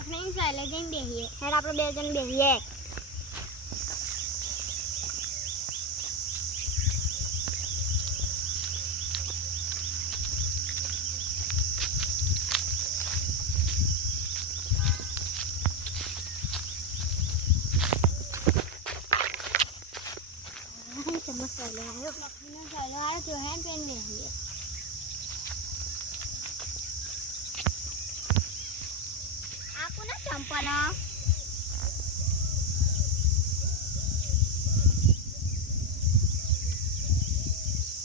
વખણી સાલે જઈને બેહીએ હેડ આપણે બે જણ બેહીએ મસાલો આવ્યો વખણીનો સાલો આવ્યો જો હેડ પેન બેહીએ चंपल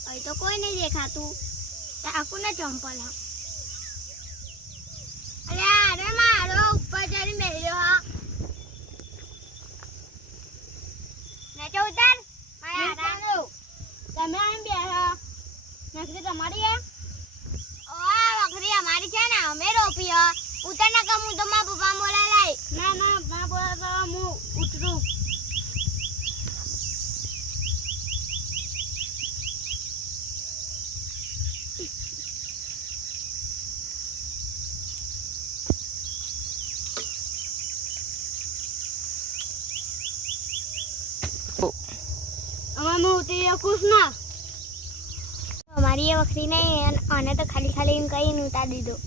अभी तो कोई नहीं देखा तू आपको ना चंपल है अरे अरे मारो ऊपर जाने मेरे हो नीचे उतर मैं आ रहा हूं તમે આમ બેહો નકરી તમારી હે ઓ વખરી અમારી છે ને અમે રોપી હે उतर ना कम तो मां पापा बोला लाई ना ना मां बोला तो मु उतरू हमारे उतरी कुछ ना हमारी ये बकरी नहीं आने तो खाली खाली इनका ही उतार दी दो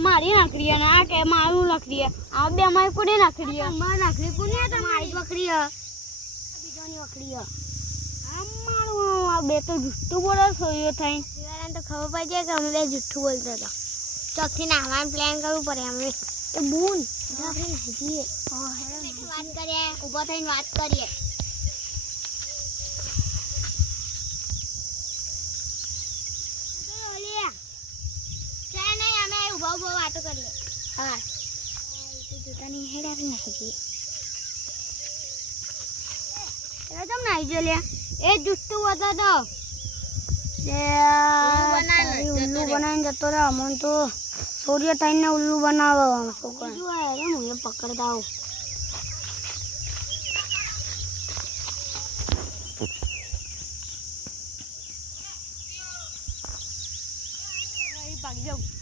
मारी नखरी है ना के मारू नखरी है आप बे हमारी कुड़ी नखरी है हमारी नखरी कुड़ी है तुम्हारी बकरी है बीजोनी बकरी है हम मारू आ बे तो झूठू बोले सोयो थाई यार तो खबर पड़ जाए कि हम बे झूठू बोलते था चौथी ना हमारा प्लान करવું પડે हमें तो बून जाके नहाइए ओ हेलो बात करिए ऊपर थઈને વાત કરીએ बहुत बात कर ले हां तो जूता नहीं है डर नहीं जी ये तुम नहीं जो ले ए जुट्टू होता तो ये उल्लू बनाने जतो रे हमन तो सूर्य टाइम ने उल्लू बनावे हमको को जो है रे मुझे पकड़ दाओ भाग जाओ